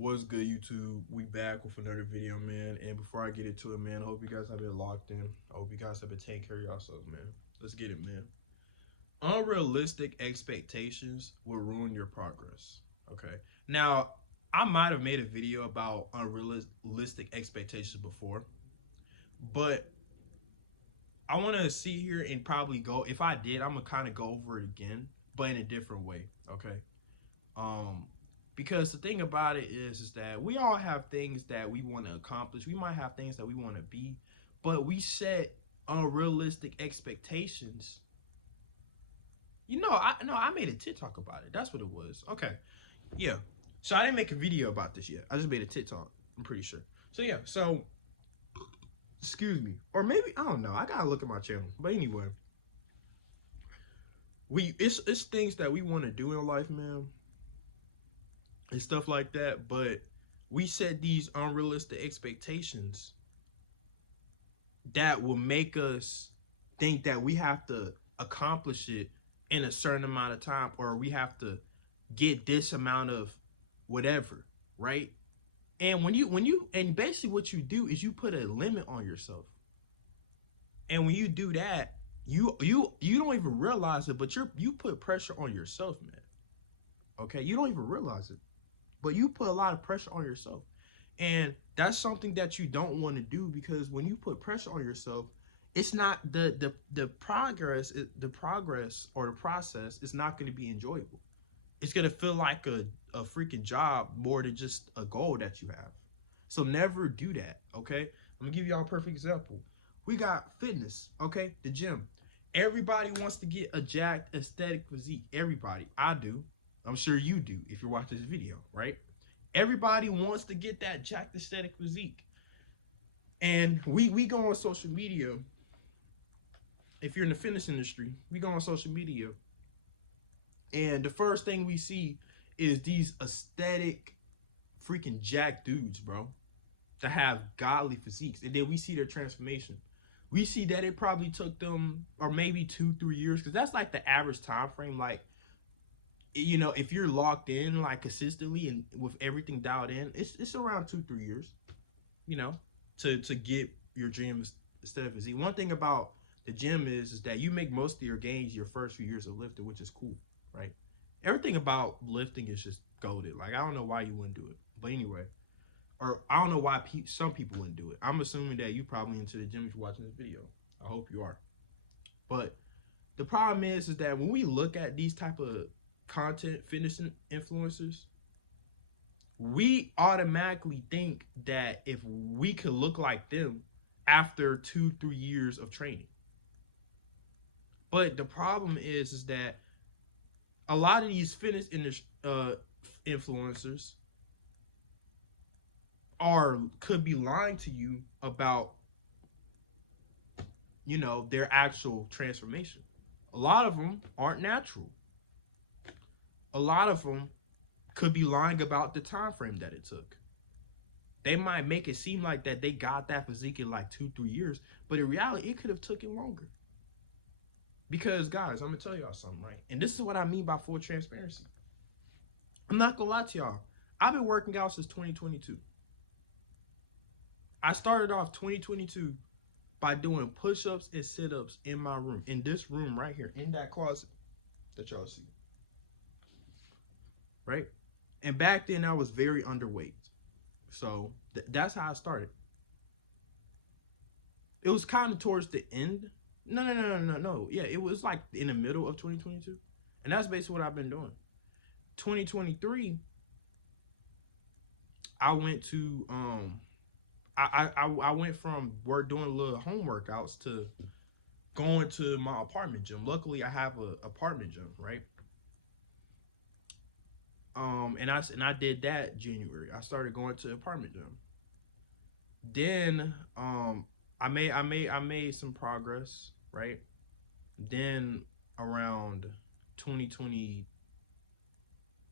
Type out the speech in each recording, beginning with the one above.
What's good, YouTube? We back with another video, man. And before I get into it, man, I hope you guys have been locked in. I hope you guys have been taking care of yourselves, man. Let's get it, man. Unrealistic expectations will ruin your progress. Okay. Now, I might have made a video about unrealistic expectations before, but I want to see here and probably go. If I did, I'm gonna kind of go over it again, but in a different way. Okay. Um, because the thing about it is that we all have things that we want to accomplish. We might have things that we want to be, but we set unrealistic expectations. I made a TikTok about it. That's what it was. Okay, yeah. So I didn't make a video about this yet. I just made a TikTok. I'm pretty sure. So yeah. So excuse me, or maybe I don't know. I gotta look at my channel. But anyway, it's things that we want to do in life, man, and stuff like that, but we set these unrealistic expectations that will make us think that we have to accomplish it in a certain amount of time, or we have to get this amount of whatever, right? And and basically what you do is you put a limit on yourself. And when you do that, you don't even realize it, but you put pressure on yourself, man. Okay? You don't even realize it, but you put a lot of pressure on yourself. And that's something that you don't want to do, because when you put pressure on yourself, it's not the progress, the progress or the process is not going to be enjoyable. It's going to feel like a freaking job more than just a goal that you have. So never do that, okay? I'm going to give y'all a perfect example. We got fitness, okay? The gym. Everybody wants to get a jacked aesthetic physique. Everybody. I do. I'm sure you do if you're watching this video, right? Everybody wants to get that jacked aesthetic physique. And we go on social media. If you're in the fitness industry, we go on social media, and the first thing we see is these aesthetic freaking jack dudes, bro, that have godly physiques. And then we see their transformation. We see that it probably took them, or maybe 2-3 years, because that's like the average time frame. Like, if you're locked in like consistently and with everything dialed in, it's around 2-3 years, to get your gym instead of physique. One thing about the gym is that you make most of your gains your first few years of lifting, which is cool, right? Everything about lifting is just goaded. Like, I don't know why you wouldn't do it, but anyway, or I don't know why some people wouldn't do it. I'm assuming that you probably into the gym if you're watching this video. I hope you are. But the problem is that when we look at these type of content fitness influencers, we automatically think that if we could look like them after 2-3 years of training. But the problem is that a lot of these fitness influencers could be lying to you about their actual transformation. A lot of them aren't natural. A lot of them could be lying about the time frame that it took. They might make it seem like that they got that physique in like 2-3 years, but in reality, it could have taken longer. Because, guys, I'm going to tell y'all something, right? And this is what I mean by full transparency. I'm not going to lie to y'all. I've been working out since 2022. I started off 2022 by doing push-ups and sit-ups in my room. In this room right here. In that closet that y'all see. Right? And back then, I was very underweight. So, that's how I started. It was kind of towards the end. No. Yeah, it was like in the middle of 2022. And that's basically what I've been doing. 2023, I went to, I went from doing little home workouts to going to my apartment gym. Luckily, I have an apartment gym, right? And I did that January. I started going to the apartment gym. Then, I made some progress, right? Then around 2020,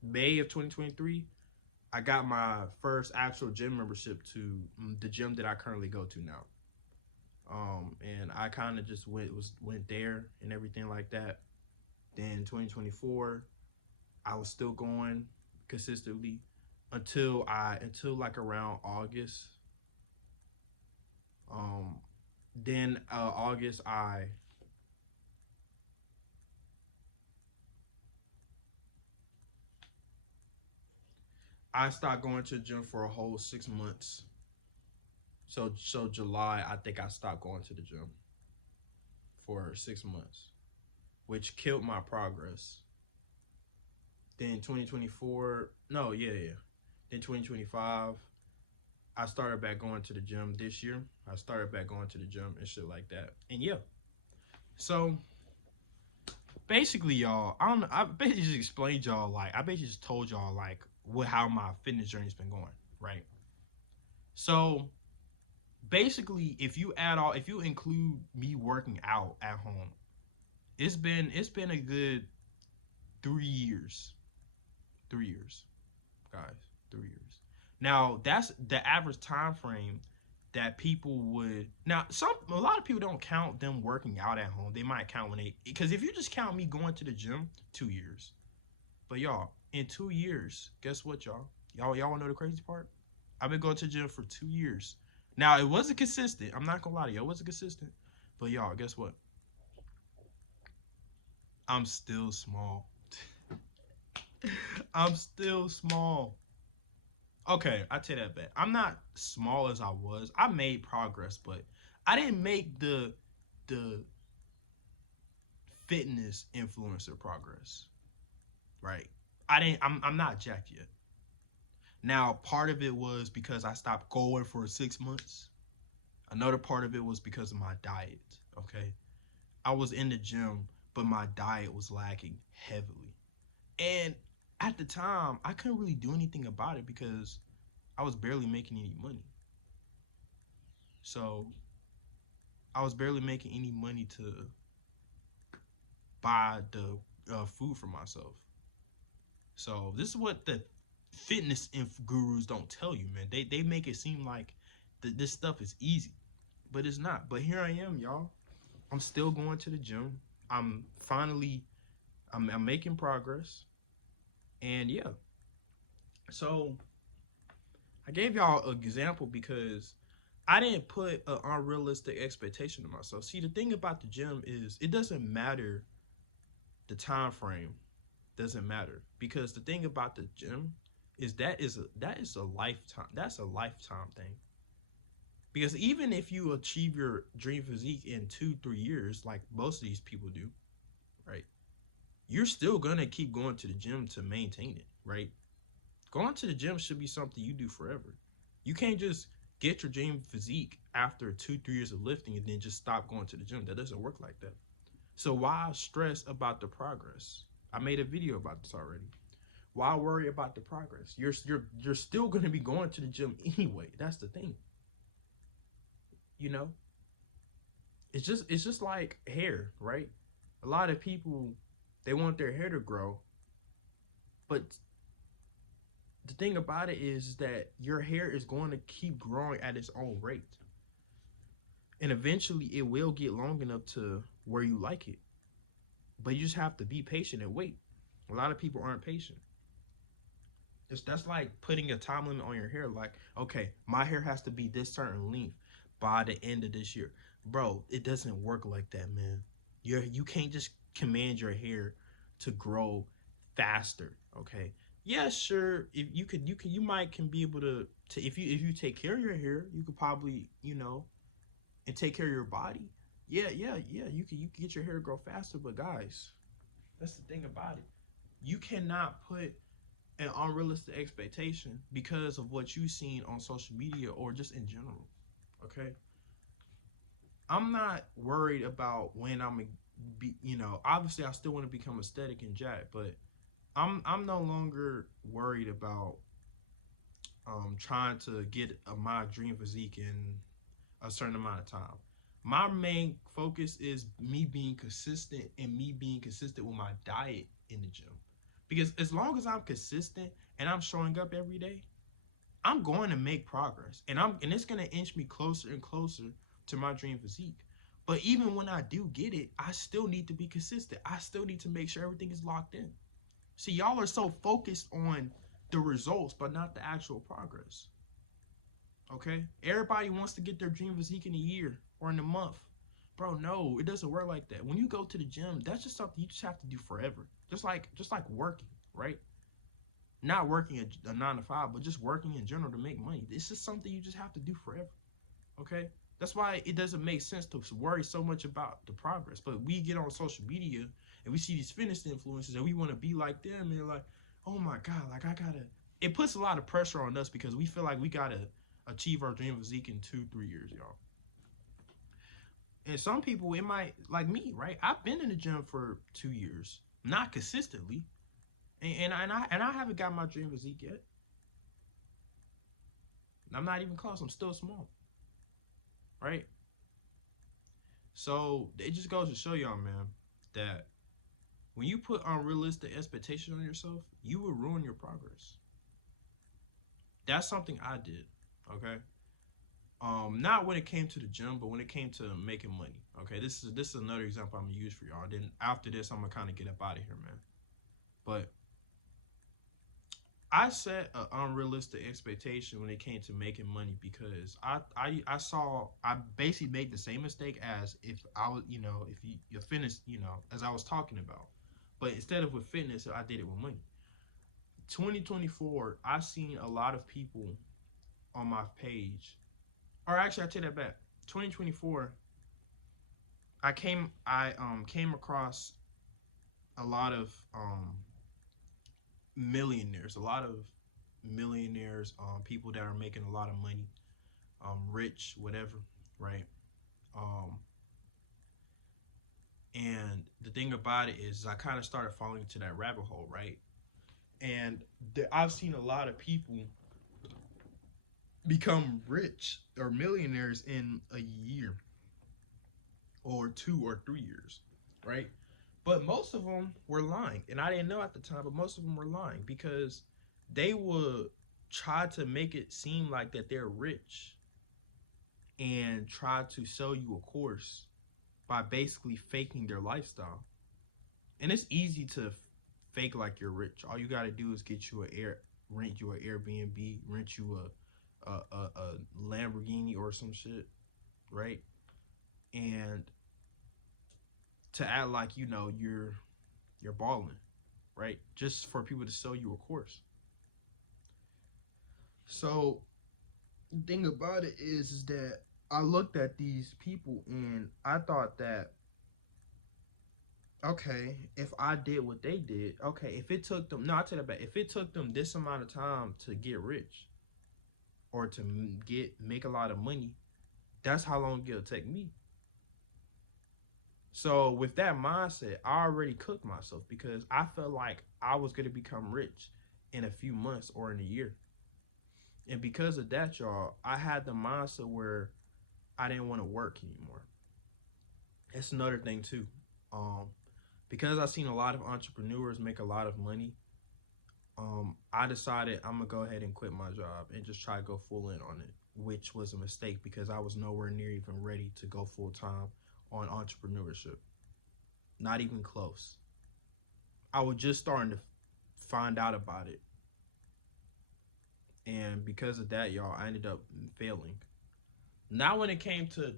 May of 2023, I got my first actual gym membership to the gym that I currently go to now. And I kind of just went there and everything like that. Then 2024, I was still going consistently. until like around August. Um, then August I stopped going to the gym for a whole 6 months. So July I think I stopped going to the gym for 6 months, which killed my progress. Then 2024, no, yeah. Then 2025, I started back going to the gym this year. I started back going to the gym and shit like that. And yeah, so basically, y'all, I don't know. I basically just explained y'all like I basically just told y'all like what how my fitness journey's been going, right? So basically, if you include me working out at home, it's been a good 3 years, 3 years, guys, 3 years. Now that's the average time frame that people would now some a lot of people don't count them working out at home. They might count when they because if you just count me going to the gym, 2 years. But y'all, in 2 years, guess what, y'all? Y'all wanna know the crazy part? I've been going to the gym for 2 years. Now it wasn't consistent. I'm not gonna lie to you, it wasn't consistent. But y'all, guess what? I'm still small. I'm still small. Okay, I take that back. I'm not small as I was. I made progress, but I didn't make the fitness influencer progress. Right? I didn't. I'm not jacked yet. Now, part of it was because I stopped going for 6 months. Another part of it was because of my diet. Okay, I was in the gym, but my diet was lacking heavily, and at the time, I couldn't really do anything about it because I was barely making any money. So I was barely making any money to buy the food for myself. So this is what the fitness gurus don't tell you, man. They make it seem like this stuff is easy, but it's not. But here I am, y'all. I'm still going to the gym. I'm finally I'm making progress, and yeah. So I gave y'all an example because I didn't put an unrealistic expectation to myself. See, the thing about the gym is it doesn't matter the time frame doesn't matter because the thing about the gym is that is a lifetime that's a lifetime thing because even if you achieve your dream physique in 2 3 years like most of these people do, right, you're still gonna keep going to the gym to maintain it, right? Going to the gym should be something you do forever. You can't just get your dream physique after 2 3 years of lifting and then just stop going to the gym. That doesn't work like that. So why stress about the progress? I made a video about this already. Why worry about the progress? You're still going to be going to the gym anyway. That's the thing. You know, it's just like hair, right? A lot of people they want their hair to grow, but the thing about it is that your hair is going to keep growing at its own rate, and eventually it will get long enough to where you like it. But you just have to be patient and wait. A lot of people aren't patient. That's like putting a time limit on your hair. Like, okay, my hair has to be this certain length by the end of this year, bro. It doesn't work like that, man. You can't just command your hair to grow faster. Okay, yeah, sure. If you might can be able to if you take care of your hair, you could probably and take care of your body. Yeah. You can get your hair to grow faster, but guys, that's the thing about it. You cannot put an unrealistic expectation because of what you've seen on social media or just in general. Okay, I'm not worried about when I'm be. Obviously, I still want to become aesthetic and jack, but I'm no longer worried about trying to get my dream physique in a certain amount of time. My main focus is me being consistent and me being consistent with my diet in the gym. Because as long as I'm consistent and I'm showing up every day, I'm going to make progress. And it's going to inch me closer and closer to my dream physique. But even when I do get it, I still need to be consistent. I still need to make sure everything is locked in. See, y'all are so focused on the results, but not the actual progress. Okay? Everybody wants to get their dream physique in a year or in a month. Bro, no, it doesn't work like that. When you go to the gym, that's just something you just have to do forever. Just like working, right? Not working a 9 to 5, but just working in general to make money. It's just something you just have to do forever. Okay? That's why it doesn't make sense to worry so much about the progress. But we get on social media and we see these fitness influencers and we want to be like them. And you're like, oh my God, like I gotta. It puts a lot of pressure on us because we feel like we gotta achieve our dream physique in 2, 3 years, y'all. And some people, it might, like me, right? I've been in the gym for 2 years, not consistently, and I haven't got my dream physique yet. I'm not even close. I'm still small, right? So it just goes to show y'all, man, that when you put unrealistic expectations on yourself, you will ruin your progress. That's something I did. Okay. Not when it came to the gym, but when it came to making money. Okay, this is another example I'm gonna use for y'all. Then after this, I'm gonna kind of get up out of here, man. But I set an unrealistic expectation when it came to making money because I basically made the same mistake as if I was, if you fitness, as I was talking about, but instead of with fitness, I did it with money. 2024, I seen a lot of people on my page, or actually I take that back. 2024, I came across a lot of millionaires, people that are making a lot of money, rich, whatever, right? Um, and the thing about it is, I kind of started falling into that rabbit hole, right? And I've seen a lot of people become rich or millionaires in a year or 2 or 3 years, right? But most of them were lying, and I didn't know at the time. But most of them were lying because they would try to make it seem like that they're rich and try to sell you a course by basically faking their lifestyle. And it's easy to fake like you're rich. All you got to do is rent you an Airbnb, rent you a Lamborghini or some shit, right? And to act like you're balling, right? Just for people to sell you a course. So the thing about it is that I looked at these people and I thought that, okay, if I did what they did, okay, if it took them, no, I tell you about, if it took them this amount of time to get rich or to make a lot of money, that's how long it'll take me. So with that mindset, I already cooked myself because I felt like I was gonna become rich in a few months or in a year. And because of that, y'all, I had the mindset where I didn't want to work anymore. That's another thing too. Um, because I've seen a lot of entrepreneurs make a lot of money, I decided I'm gonna go ahead and quit my job and just try to go full in on it, which was a mistake because I was nowhere near even ready to go full time on entrepreneurship. Not even close. I was just starting to find out about it, and because of that, y'all, I ended up failing. Now, when it came to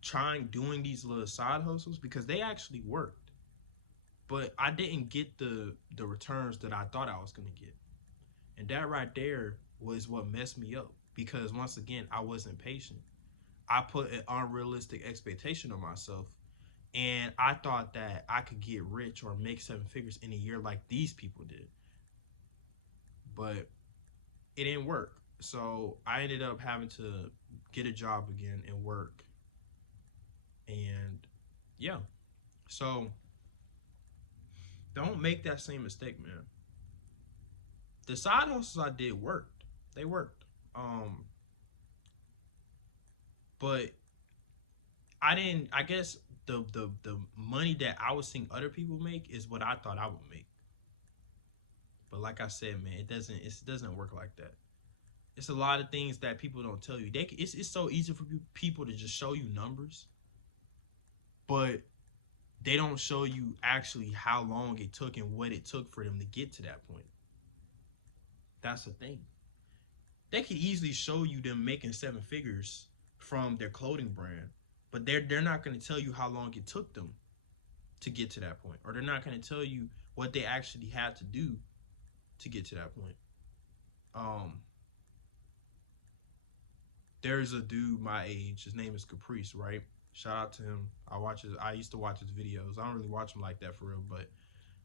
trying doing these little side hustles, because they actually worked, but I didn't get the returns that I thought I was gonna get. And that right there was what messed me up because once again, I wasn't patient. I put an unrealistic expectation on myself and I thought that I could get rich or make 7 figures in a year like these people did. But it didn't work. So I ended up having to get a job again and work. And yeah. So don't make that same mistake, man. The side hustles I did worked. They worked. But I guess the money that I was seeing other people make is what I thought I would make. But like I said, man, it doesn't work like that. It's a lot of things that people don't tell you. It's so easy for people to just show you numbers, but they don't show you actually how long it took and what it took for them to get to that point. That's the thing. They could easily show you them making seven figures from their clothing brand, but they're not going to tell you how long it took them to get to that point, or they're not going to tell you what they actually had to do to get to that point. Um, there's a dude my age. His name is Caprice, right? Shout out to him. I used to watch his videos. I don't really watch him like that for real, but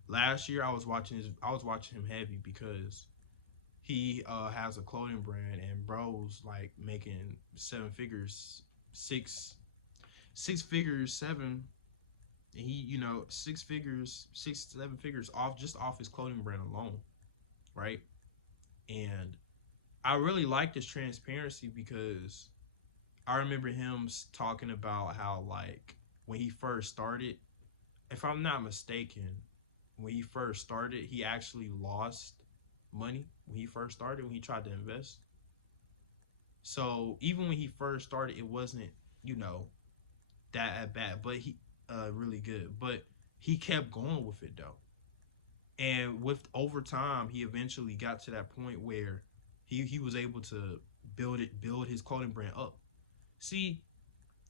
last year I was watching him heavy because he has a clothing brand, and bro's like making seven figures, six figures, seven. And he, six figures, 6 7 figures off just off his clothing brand alone, right? And I really like this transparency because I remember him talking about how, like, when he first started, if I'm not mistaken, when he first started, he actually lost money when he first started, when he tried to invest. So even when he first started, it wasn't, you know, that bad, but he really good. But he kept going with it though. And with over time, he eventually got to that point where he was able to build his clothing brand up. See,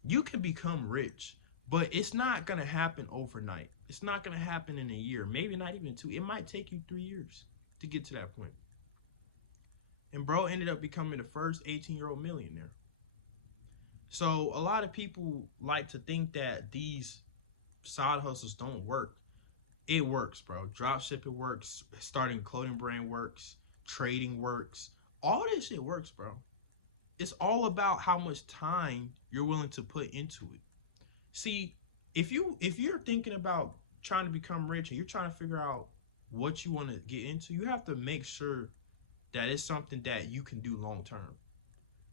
you can become rich, but it's not gonna happen overnight. It's not gonna happen in a year, maybe not even two. It might take you 3 years to get to that point. And bro ended up becoming the first 18-year-old millionaire. So a lot of people like to think that these side hustles don't work. It works, bro. Drop shipping works, starting a clothing brand works, trading works. All this shit works, bro. It's all about how much time you're willing to put into it. See, if you're thinking about trying to become rich and you're trying to figure out what you want to get into, you have to make sure that it's something that you can do long term.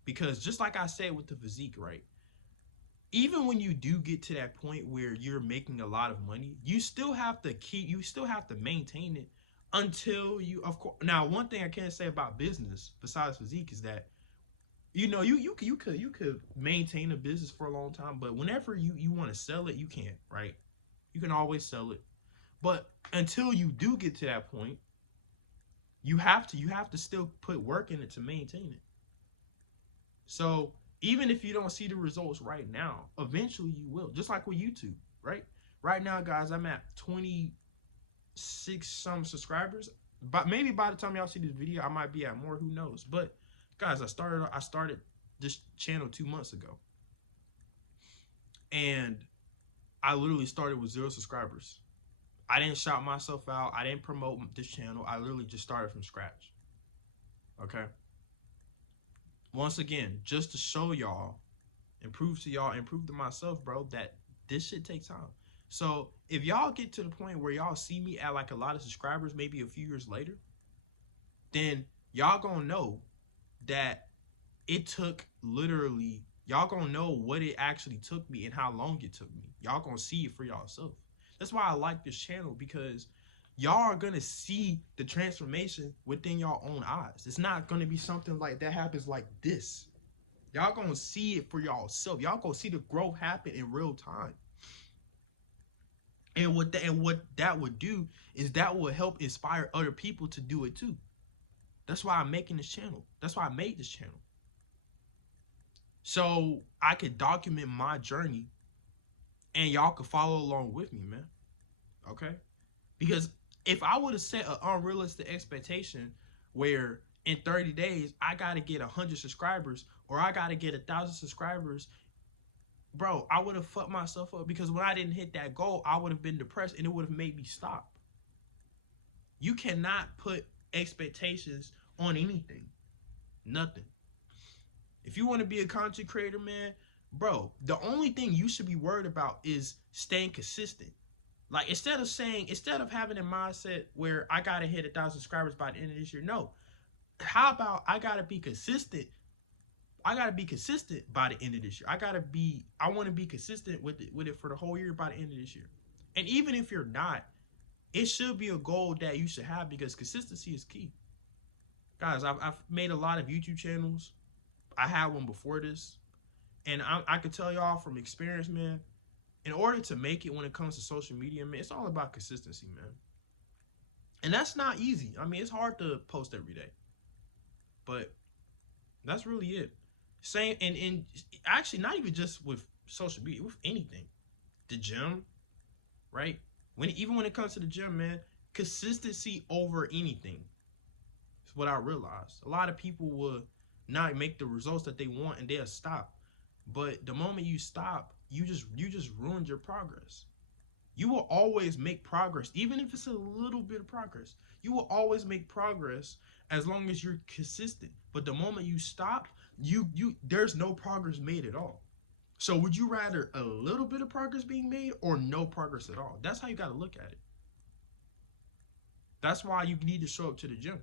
Because just like I said with the physique, right? Even when you do get to that point where you're making a lot of money, you still have to maintain it until you, of course. Now, one thing I can't say about business besides physique is that, you could maintain a business for a long time, but whenever you want to sell it, you can't, right? You can always sell it, but until you do get to that point, you have to still put work in it to maintain it. So even if you don't see the results right now, eventually you will. Just like with YouTube, right? Right now, guys, I'm at 26 some subscribers. But maybe by the time y'all see this video, I might be at more. Who knows? But guys, I started this channel 2 months ago, and I literally started with 0 subscribers. I didn't shout myself out. I didn't promote this channel. I literally just started from scratch. Okay. Once again, just to show y'all and prove to y'all and prove to myself, bro, that this shit takes time. So if y'all get to the point where y'all see me at like a lot of subscribers, maybe a few years later, then y'all gonna know that it took literally, y'all gonna know what it actually took me and how long it took me. Y'all gonna see it for yourself. That's why I like this channel, because y'all are gonna see the transformation within your own eyes. It's not gonna be something like that happens like this. Y'all gonna see it for yourself. Y'all gonna see the growth happen in real time. And what that would do is that will help inspire other people to do it too. That's why I'm making this channel. That's why I made this channel. So I could document my journey and y'all could follow along with me, man. Okay? Because if I would have set an unrealistic expectation where in 30 days I gotta get 100 subscribers or I gotta get 1,000 subscribers, bro, I would have fucked myself up, because when I didn't hit that goal, I would have been depressed and it would have made me stop. You cannot put expectations on anything. Nothing. If you want to be a content creator, man, bro, the only thing you should be worried about is staying consistent. Like, instead of having a mindset where I gotta hit 1,000 subscribers by the end of this year, no. How about I gotta be consistent? I gotta be consistent by the end of this year. I want to be consistent with it for the whole year by the end of this year. And even if you're not, it should be a goal that you should have, because consistency is key. Guys, I've made a lot of YouTube channels. I had one before this, and I can tell y'all from experience, man, in order to make it when it comes to social media, man, it's all about consistency, man. And that's not easy. I mean, it's hard to post every day. But that's really it. Same and actually not even just with social media, with anything. The gym, right? Even when it comes to the gym, man, consistency over anything. Is what I realized. A lot of people will not make the results that they want and they'll stop. But the moment you stop, you just ruined your progress. You will always make progress, even if it's a little bit of progress. You will always make progress as long as you're consistent. But the moment you stop, you there's no progress made at all. So would you rather a little bit of progress being made or no progress at all? That's how you got to look at it. That's why you need to show up to the gym.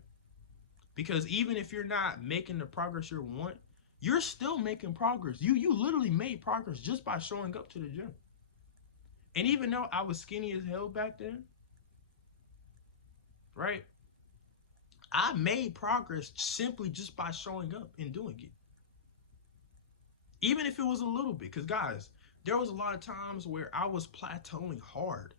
Because even if you're not making the progress you want, you're still making progress. You literally made progress just by showing up to the gym. And even though I was skinny as hell back then, right? I made progress simply just by showing up and doing it. Even if it was a little bit. Because, guys, there was a lot of times where I was plateauing hard.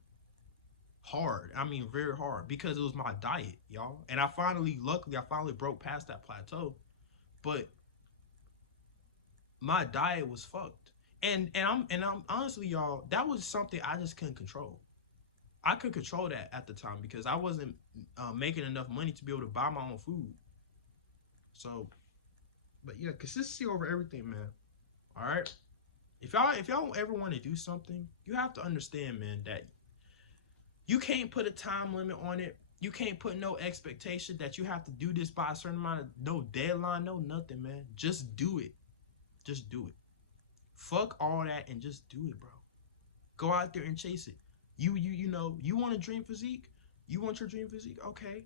Hard. I mean, very hard. Because it was my diet, y'all. And luckily, I finally broke past that plateau. But my diet was fucked. And I'm honestly, y'all, that was something I just couldn't control. I could control that at the time because I wasn't making enough money to be able to buy my own food. So, but yeah, consistency over everything, man. All right. If y'all ever want to do something, you have to understand, man, that you can't put a time limit on it. You can't put no expectation that you have to do this by a certain amount of no deadline, no nothing, man. Just do it. Just do it. Fuck all that and just do it, bro. Go out there and chase it. You want a dream physique? You want your dream physique? Okay.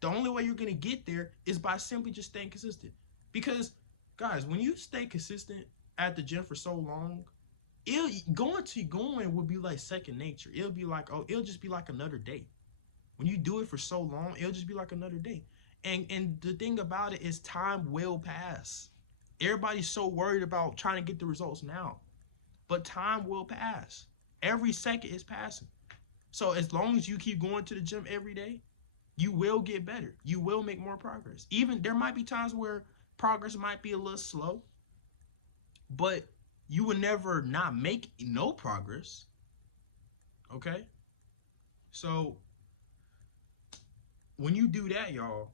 The only way you're gonna get there is by simply just staying consistent. Because, guys, when you stay consistent at the gym for so long, going will be like second nature. It'll just be like another day. When you do it for so long, it'll just be like another day. And the thing about it is time will pass. Everybody's so worried about trying to get the results now. But time will pass. Every second is passing. So as long as you keep going to the gym every day, you will get better. You will make more progress. Even there might be times where progress might be a little slow, but you will never not make no progress. Okay? So when you do that, y'all,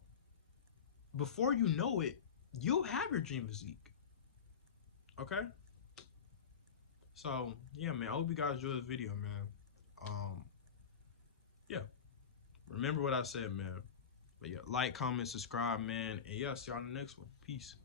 before you know it, you'll have your dream physique. Okay? So yeah, man. I hope you guys enjoyed the video, man. Yeah. Remember what I said, man. But yeah, like, comment, subscribe, man. And yeah, see y'all in the next one. Peace.